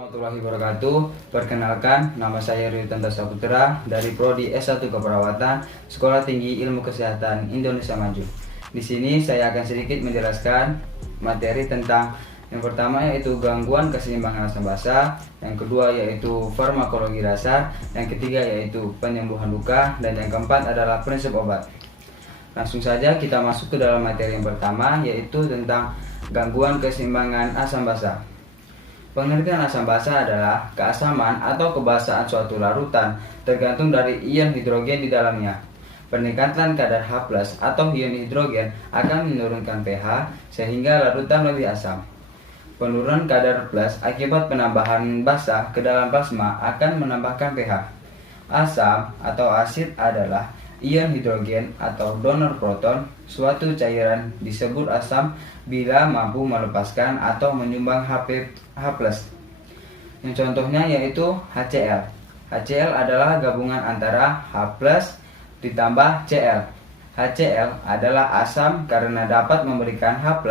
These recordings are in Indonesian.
Warahmatullahi wabarakatuh. Perkenalkan, nama saya Ryutanto Saputra dari Prodi S1 Keperawatan Sekolah Tinggi Ilmu Kesehatan Indonesia Maju. Di sini saya akan sedikit menjelaskan materi tentang yang pertama yaitu gangguan keseimbangan asam basa, yang kedua yaitu farmakologi dasar, yang ketiga yaitu penyembuhan luka, dan yang keempat adalah prinsip obat. Langsung saja kita masuk ke dalam materi yang pertama yaitu tentang gangguan keseimbangan asam basa. Pengertian asam basa adalah keasaman atau kebasaan suatu larutan tergantung dari ion hidrogen di dalamnya. Peningkatan kadar H+ atau ion hidrogen akan menurunkan pH sehingga larutan lebih asam. Penurunan kadar plus akibat penambahan basa ke dalam plasma akan menambahkan pH. Asam atau asid adalah ion hidrogen atau donor proton. Suatu cairan disebut asam bila mampu melepaskan atau menyumbang H+. Yang contohnya yaitu HCl. HCl adalah gabungan antara H+ ditambah Cl. HCl adalah asam karena dapat memberikan H+.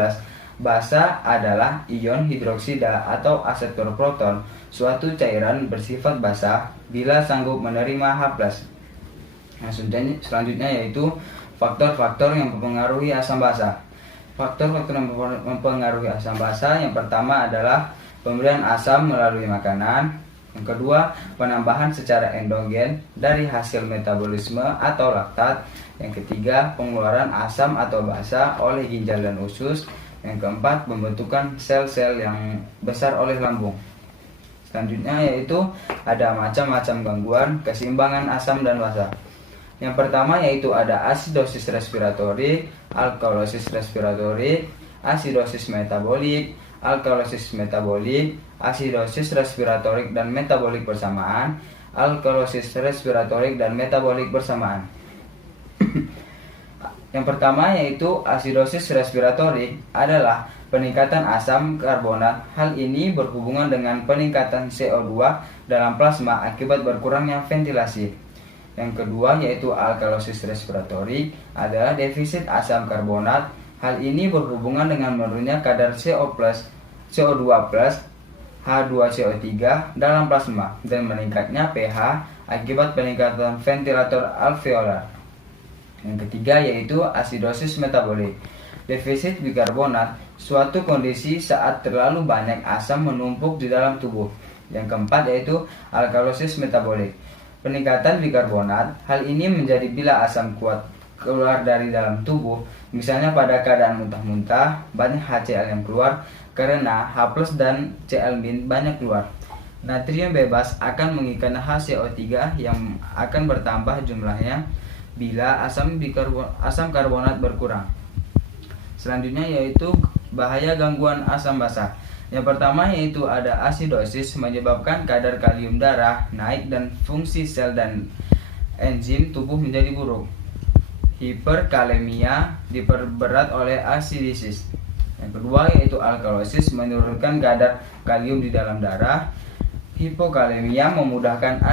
Basa adalah ion hidroksida atau asetor proton. Suatu cairan bersifat basa bila sanggup menerima H+. Selanjutnya yaitu faktor-faktor yang mempengaruhi asam basa. Faktor-faktor yang mempengaruhi asam basa yang pertama adalah pemberian asam melalui makanan. Yang kedua, penambahan secara endogen dari hasil metabolisme atau laktat. Yang ketiga, pengeluaran asam atau basa oleh ginjal dan usus. Yang keempat, pembentukan sel-sel yang besar oleh lambung. Selanjutnya yaitu ada macam-macam gangguan keseimbangan asam dan basa. Yang pertama yaitu ada asidosis respiratorik, alkalosis respiratorik, asidosis metabolik, alkalosis metabolik, asidosis respiratorik dan metabolik bersamaan, alkalosis respiratorik dan metabolik bersamaan. Yang pertama yaitu asidosis respiratorik adalah peningkatan asam karbonat. Hal ini berhubungan dengan peningkatan CO2 dalam plasma akibat berkurangnya ventilasi. Yang kedua yaitu alkalosis respiratorik adalah defisit asam karbonat. Hal ini berhubungan dengan menurunnya kadar CO2+, H2CO3 dalam plasma dan meningkatnya pH akibat peningkatan ventilator alveolar. Yang ketiga yaitu asidosis metabolik. Defisit bikarbonat, suatu kondisi saat terlalu banyak asam menumpuk di dalam tubuh. Yang keempat yaitu alkalosis metabolik. Peningkatan bikarbonat, hal ini menjadi bila asam kuat keluar dari dalam tubuh, misalnya pada keadaan muntah-muntah, banyak HCl yang keluar karena H+ dan Cl- banyak keluar. Natrium bebas akan mengikat HCO3 yang akan bertambah jumlahnya bila asam karbonat berkurang. Selanjutnya yaitu bahaya gangguan asam basa. Yang pertama yaitu ada asidosis menyebabkan kadar kalium darah naik dan fungsi sel dan enzim tubuh menjadi buruk. Hiperkalemia diperberat oleh asidisis. Yang kedua yaitu alkalosis menurunkan kadar kalium di dalam darah. Hipokalemia memudahkan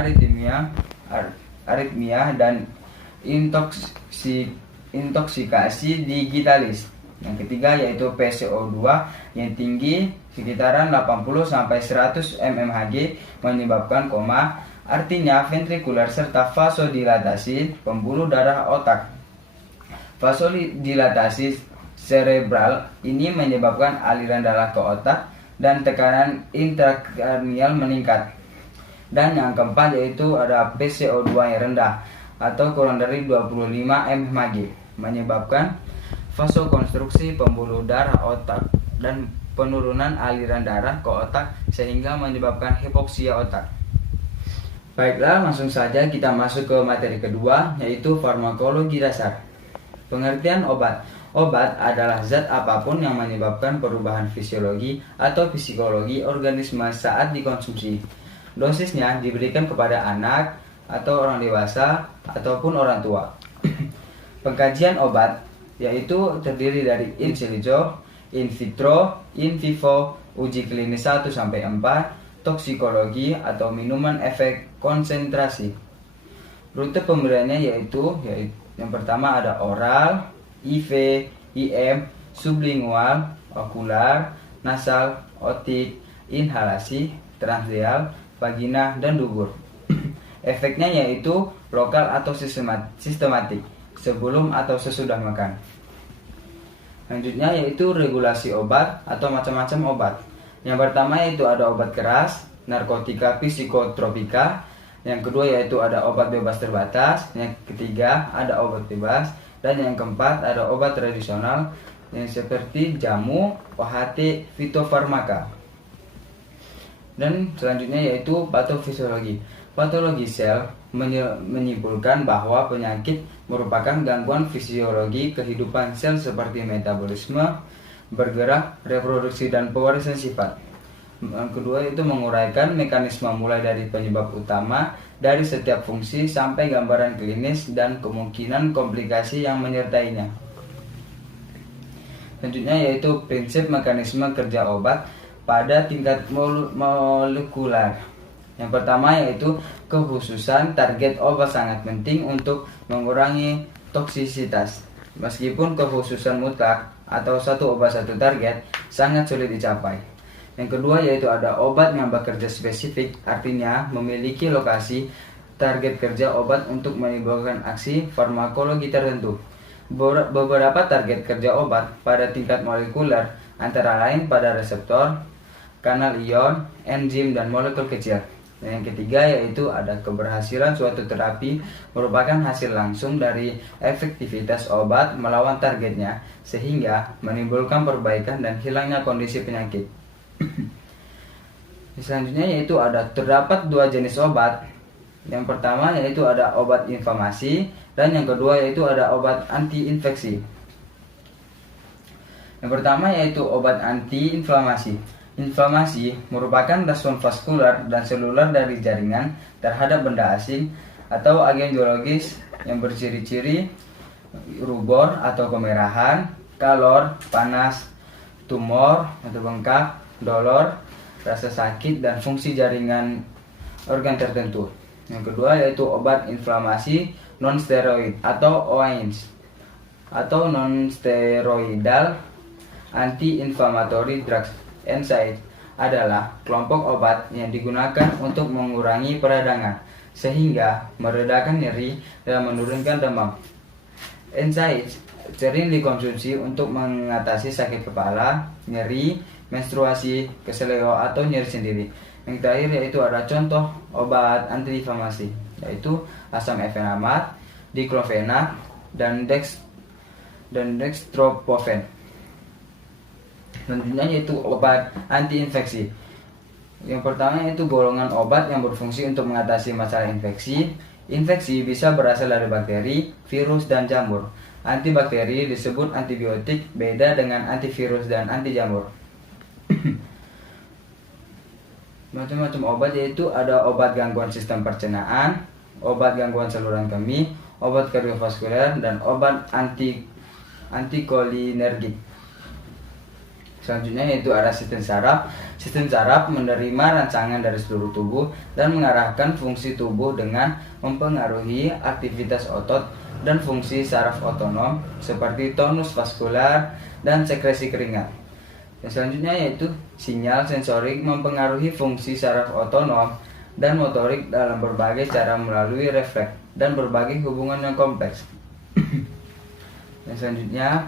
aritmia dan intoksikasi digitalis. Yang ketiga yaitu PCO2 yang tinggi sekitaran 80-100 mmHg menyebabkan koma, artinya ventrikular serta vasodilatasi pembuluh darah otak. Vasodilatasi cerebral ini menyebabkan aliran darah ke otak dan tekanan intrakranial meningkat. Dan yang keempat yaitu ada PCO2 yang rendah atau kurang dari 25 mmHg menyebabkan vasokonstruksi pembuluh darah otak dan penurunan aliran darah ke otak sehingga menyebabkan hipoksia otak. Baiklah, langsung saja kita masuk ke materi kedua yaitu farmakologi dasar. Pengertian obat. Obat adalah zat apapun yang menyebabkan perubahan fisiologi atau psikologi organisme saat dikonsumsi. Dosisnya diberikan kepada anak atau orang dewasa ataupun orang tua. Pengkajian obat yaitu terdiri dari in silico, in vitro, in vivo, uji klinis 1-4, toksikologi atau minuman efek konsentrasi. Rute pemberiannya yaitu yang pertama ada oral, IV, IM, sublingual, okular, nasal, otik, inhalasi, transdial, vagina, dan dubur. Efeknya yaitu lokal atau sistematik, sebelum atau sesudah makan. Selanjutnya yaitu regulasi obat atau macam-macam obat. Yang pertama yaitu ada obat keras, narkotika psikotropika. Yang kedua yaitu ada obat bebas terbatas. Yang ketiga ada obat bebas. Dan yang keempat ada obat tradisional yang seperti jamu, OHT, fitofarmaka. Dan selanjutnya yaitu patofisiologi. Patologi sel menyimpulkan bahwa penyakit merupakan gangguan fisiologi kehidupan sel seperti metabolisme, bergerak, reproduksi, dan pewarisan sifat. Yang kedua itu menguraikan mekanisme mulai dari penyebab utama dari setiap fungsi sampai gambaran klinis dan kemungkinan komplikasi yang menyertainya. Selanjutnya yaitu prinsip mekanisme kerja obat pada tingkat molekular. Yang pertama yaitu kekhususan target obat sangat penting untuk mengurangi toksisitas. Meskipun kekhususan mutlak atau satu obat satu target sangat sulit dicapai. Yang kedua yaitu ada obat yang bekerja spesifik, artinya memiliki lokasi target kerja obat untuk menimbulkan aksi farmakologi tertentu. Beberapa target kerja obat pada tingkat molekuler antara lain pada reseptor, kanal ion, enzim, dan molekul kecil. Dan yang ketiga yaitu ada keberhasilan suatu terapi merupakan hasil langsung dari efektivitas obat melawan targetnya sehingga menimbulkan perbaikan dan hilangnya kondisi penyakit. Selanjutnya yaitu terdapat dua jenis obat. Yang pertama yaitu ada obat inflamasi dan yang kedua yaitu ada obat anti-infeksi. Yang pertama yaitu obat anti-inflamasi. Inflamasi merupakan respons vaskular dan seluler dari jaringan terhadap benda asing atau agen biologis yang berciri-ciri rubor atau kemerahan, kalor, panas, tumor atau bengkak, dolor, rasa sakit, dan fungsi jaringan organ tertentu. Yang kedua yaitu obat inflamasi non-steroid atau OAINS atau non-steroidal anti-inflammatory drugs. NSAIDs adalah kelompok obat yang digunakan untuk mengurangi peradangan sehingga meredakan nyeri dan menurunkan demam. NSAIDs sering dikonsumsi untuk mengatasi sakit kepala, nyeri, menstruasi, keseleo, atau nyeri sendiri. Yang terakhir yaitu ada contoh obat antiinflamasi yaitu asam efenamat, diklofenak, dan dextroprofen. Selanjutnya yaitu obat antiinfeksi. Yang pertama yaitu golongan obat yang berfungsi untuk mengatasi masalah infeksi. Infeksi bisa berasal dari bakteri, virus, dan jamur. Antibakteri disebut antibiotik, beda dengan antivirus dan antijamur. Macam-macam obat yaitu ada obat gangguan sistem pencernaan, obat gangguan saluran kemih, obat kardiovaskuler, dan obat antikolinergik. Selanjutnya yaitu ada sistem saraf. Sistem saraf menerima rangsangan dari seluruh tubuh dan mengarahkan fungsi tubuh dengan mempengaruhi aktivitas otot dan fungsi saraf otonom seperti tonus vaskular dan sekresi keringat. Dan selanjutnya yaitu sinyal sensorik mempengaruhi fungsi saraf otonom dan motorik dalam berbagai cara melalui refleks dan berbagai hubungan yang kompleks. Dan selanjutnya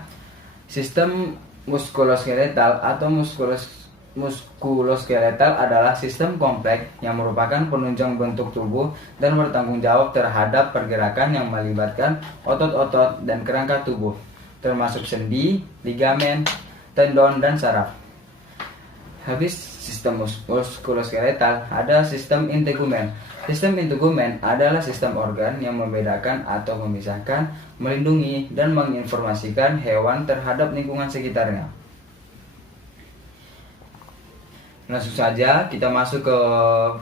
sistem muskuloskeletal atau muskuloskeletal adalah sistem kompleks yang merupakan penunjang bentuk tubuh dan bertanggung jawab terhadap pergerakan yang melibatkan otot-otot dan kerangka tubuh, termasuk sendi, ligamen, tendon, dan saraf. Habis sistem muskuloskeletal, ada sistem integumen. Sistem integumen adalah sistem organ yang membedakan atau memisahkan, melindungi, dan menginformasikan hewan terhadap lingkungan sekitarnya. Langsung saja kita masuk ke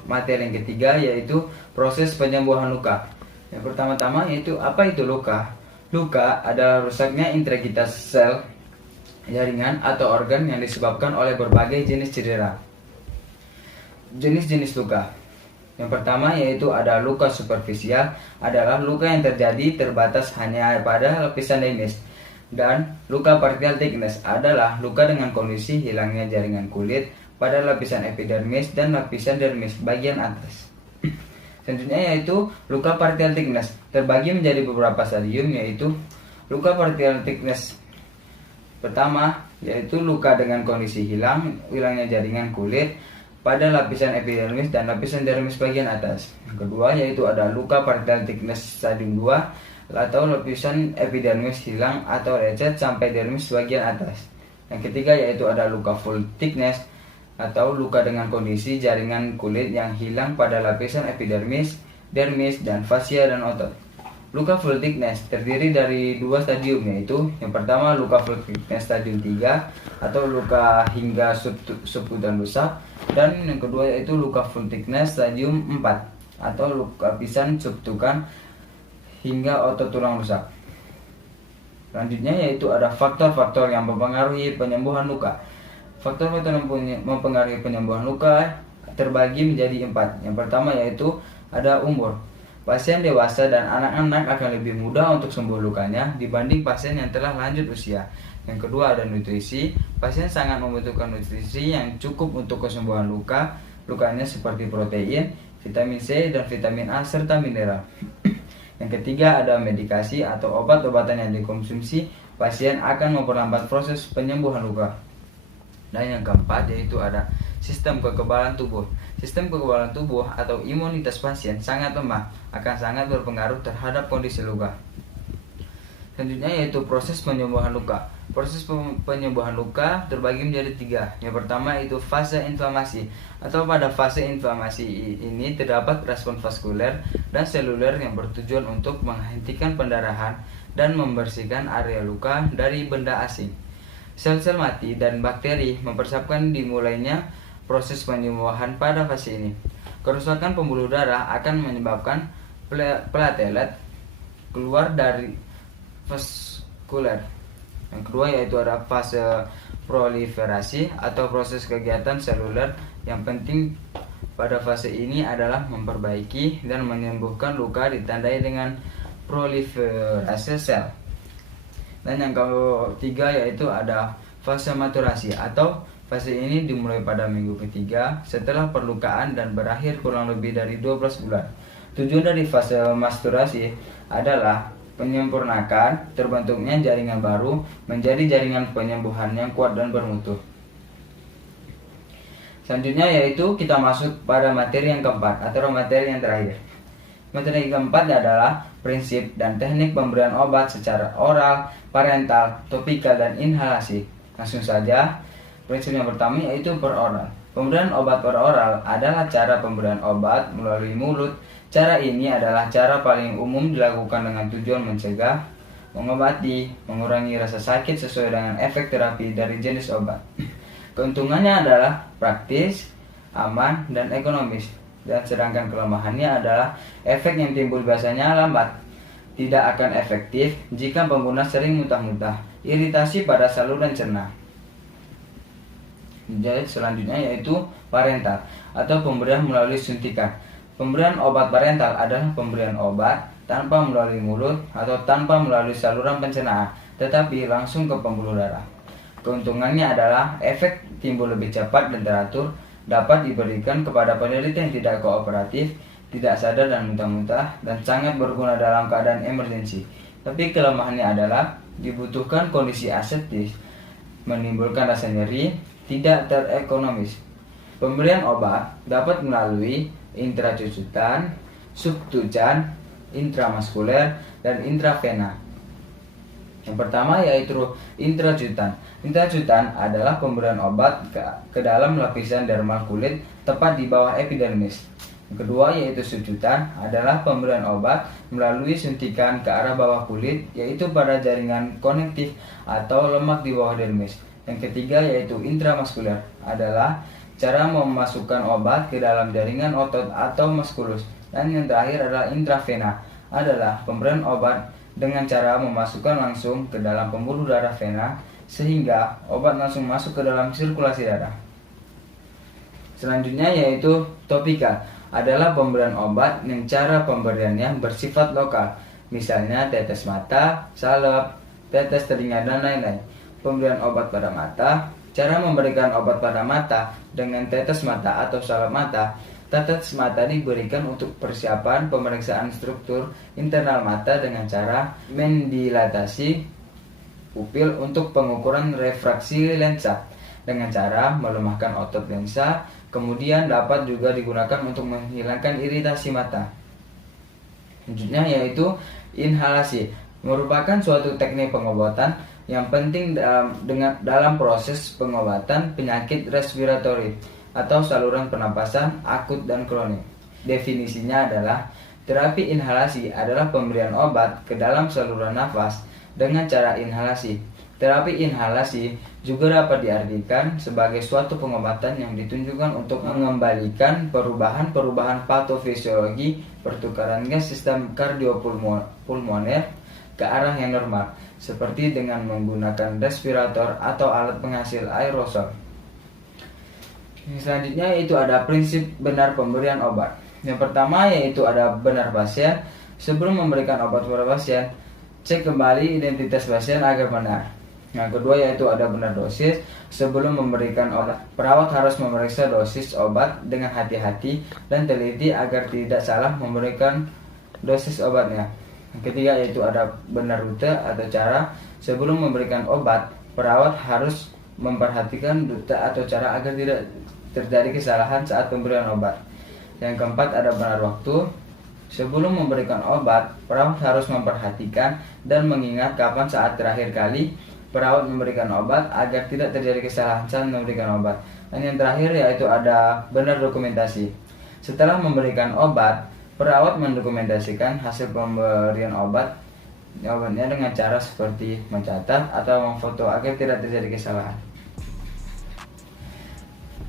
materi yang ketiga yaitu proses penyembuhan luka. Yang pertama-tama yaitu apa itu luka? Luka adalah rusaknya integritas sel, jaringan, atau organ yang disebabkan oleh berbagai jenis cedera. Jenis-jenis luka. Yang pertama yaitu ada luka superficial, adalah luka yang terjadi terbatas hanya pada lapisan dermis. Dan luka partial thickness adalah luka dengan kondisi hilangnya jaringan kulit pada lapisan epidermis dan lapisan dermis bagian atas. Selanjutnya yaitu luka partial thickness terbagi menjadi beberapa stadium, yaitu luka partial thickness pertama yaitu luka dengan kondisi hilangnya jaringan kulit pada lapisan epidermis dan lapisan dermis bagian atas. Yang kedua yaitu ada luka partial thickness stadium 2 atau lapisan epidermis hilang atau lecet sampai dermis bagian atas. Yang ketiga yaitu ada luka full thickness atau luka dengan kondisi jaringan kulit yang hilang pada lapisan epidermis, dermis, dan fascia dan otot. Luka full thickness terdiri dari dua stadium, yaitu yang pertama luka full thickness stadium 3 atau luka hingga subkutan rusak, dan yang kedua yaitu luka full thickness stadium 4 atau luka lapisan subtukan hingga otot tulang rusak. Selanjutnya yaitu ada faktor-faktor yang mempengaruhi penyembuhan luka. Faktor-faktor yang mempengaruhi penyembuhan luka terbagi menjadi 4. Yang pertama yaitu ada umur. Pasien dewasa dan anak-anak akan lebih mudah untuk sembuh lukanya dibanding pasien yang telah lanjut usia. Yang kedua ada nutrisi. Pasien sangat membutuhkan nutrisi yang cukup untuk kesembuhan lukanya seperti protein, vitamin C, dan vitamin A, serta mineral. Yang ketiga ada medikasi atau obat-obatan yang dikonsumsi pasien akan memperlambat proses penyembuhan luka. Dan yang keempat yaitu ada sistem kekebalan tubuh. Sistem kekebalan tubuh atau imunitas pasien sangat lemah, akan sangat berpengaruh terhadap kondisi luka. Selanjutnya yaitu proses penyembuhan luka. Proses penyembuhan luka terbagi menjadi 3. Yang pertama itu fase inflamasi, atau pada fase inflamasi ini terdapat respon vaskuler dan seluler yang bertujuan untuk menghentikan pendarahan dan membersihkan area luka dari benda asing. Sel-sel mati dan bakteri mempersiapkan dimulainya proses penyembuhan pada fase ini. Kerusakan pembuluh darah akan menyebabkan platelet keluar dari vaskuler. Yang kedua yaitu ada fase proliferasi atau proses kegiatan seluler. Yang penting pada fase ini adalah memperbaiki dan menyembuhkan luka ditandai dengan proliferasi sel. Dan yang ketiga yaitu ada fase maturasi, atau fase ini dimulai pada minggu ketiga setelah perlukaan dan berakhir kurang lebih dari 12 bulan. Tujuan dari fase maturasi adalah menyempurnakan terbentuknya jaringan baru menjadi jaringan penyembuhan yang kuat dan bermutu. Selanjutnya yaitu kita masuk pada materi yang keempat atau materi yang terakhir. Materi yang keempat adalah prinsip dan teknik pemberian obat secara oral, parental, topikal, dan inhalasi. Langsung saja, prinsip yang pertama yaitu per oral. Pemberian obat per oral adalah cara pemberian obat melalui mulut. Cara ini adalah cara paling umum dilakukan dengan tujuan mencegah, mengobati, mengurangi rasa sakit sesuai dengan efek terapi dari jenis obat. Keuntungannya adalah praktis, aman, dan ekonomis. Dan sedangkan kelemahannya adalah efek yang timbul biasanya lambat, tidak akan efektif jika pengguna sering muntah-muntah, iritasi pada saluran cerna. Jadi selanjutnya yaitu parental atau pemberian melalui suntikan. Pemberian obat parental adalah pemberian obat tanpa melalui mulut atau tanpa melalui saluran pencernaan, tetapi langsung ke pembuluh darah. Keuntungannya adalah efek timbul lebih cepat dan teratur, dapat diberikan kepada penderita yang tidak kooperatif, tidak sadar dan muntah-muntah, dan sangat berguna dalam keadaan emergensi. Tapi kelemahannya adalah dibutuhkan kondisi aseptis, menimbulkan rasa nyeri, tidak terekonomis. Pemberian obat dapat melalui intracucutan, subtucan, intramuskuler, dan intravena. Yang pertama yaitu intracutan. Intracutan adalah pemberian obat ke dalam lapisan dermal kulit tepat di bawah epidermis. Yang kedua yaitu subcutan adalah pemberian obat melalui suntikan ke arah bawah kulit, yaitu pada jaringan konektif atau lemak di bawah dermis. Yang ketiga yaitu intramuskuler adalah cara memasukkan obat ke dalam jaringan otot atau muskulus. Dan yang terakhir adalah intravena, adalah pemberian obat dengan cara memasukkan langsung ke dalam pembuluh darah vena sehingga obat langsung masuk ke dalam sirkulasi darah. Selanjutnya yaitu topikal, adalah pemberian obat yang cara pemberiannya bersifat lokal, misalnya tetes mata, salep, tetes telinga, dan lain-lain. Pemberian obat pada mata. Cara memberikan obat pada mata dengan tetes mata atau salep mata. Tetes mata diberikan untuk persiapan pemeriksaan struktur internal mata dengan cara mendilatasi pupil untuk pengukuran refraksi lensa dengan cara melemahkan otot lensa. Kemudian dapat juga digunakan untuk menghilangkan iritasi mata. Selanjutnya yaitu inhalasi, merupakan suatu teknik pengobatan yang penting dalam proses pengobatan penyakit respiratori atau saluran pernapasan akut dan kronik. Definisinya adalah terapi inhalasi adalah pemberian obat ke dalam saluran nafas dengan cara inhalasi. Terapi inhalasi juga dapat diartikan sebagai suatu pengobatan yang ditunjukkan untuk mengembalikan perubahan-perubahan patofisiologi pertukaran gas sistem kardiopulmoner ke arah yang normal, seperti dengan menggunakan respirator atau alat penghasil aerosol. Selanjutnya yaitu ada prinsip benar pemberian obat. Yang pertama yaitu ada benar pasien. Sebelum memberikan obat kepada pasien, cek kembali identitas pasien agar benar. Yang kedua yaitu ada benar dosis. Sebelum memberikan obat, perawat harus memeriksa dosis obat dengan hati-hati dan teliti agar tidak salah memberikan dosis obatnya. Yang ketiga yaitu ada benar rute atau cara. Sebelum memberikan obat, perawat harus memperhatikan rute atau cara agar tidak terjadi kesalahan saat pemberian obat. Yang keempat ada benar waktu. Sebelum memberikan obat, perawat harus memperhatikan dan mengingat kapan saat terakhir kali perawat memberikan obat agar tidak terjadi kesalahan saat memberikan obat. Dan yang terakhir yaitu ada benar dokumentasi. Setelah memberikan obat, perawat mendokumentasikan hasil pemberian obatnya dengan cara seperti mencatat atau memfoto agar tidak terjadi kesalahan.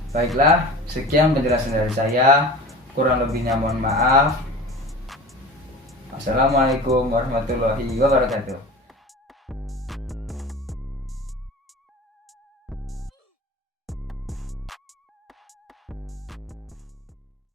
Baiklah, sekian penjelasan dari saya. Kurang lebihnya mohon maaf. Assalamualaikum warahmatullahi wabarakatuh.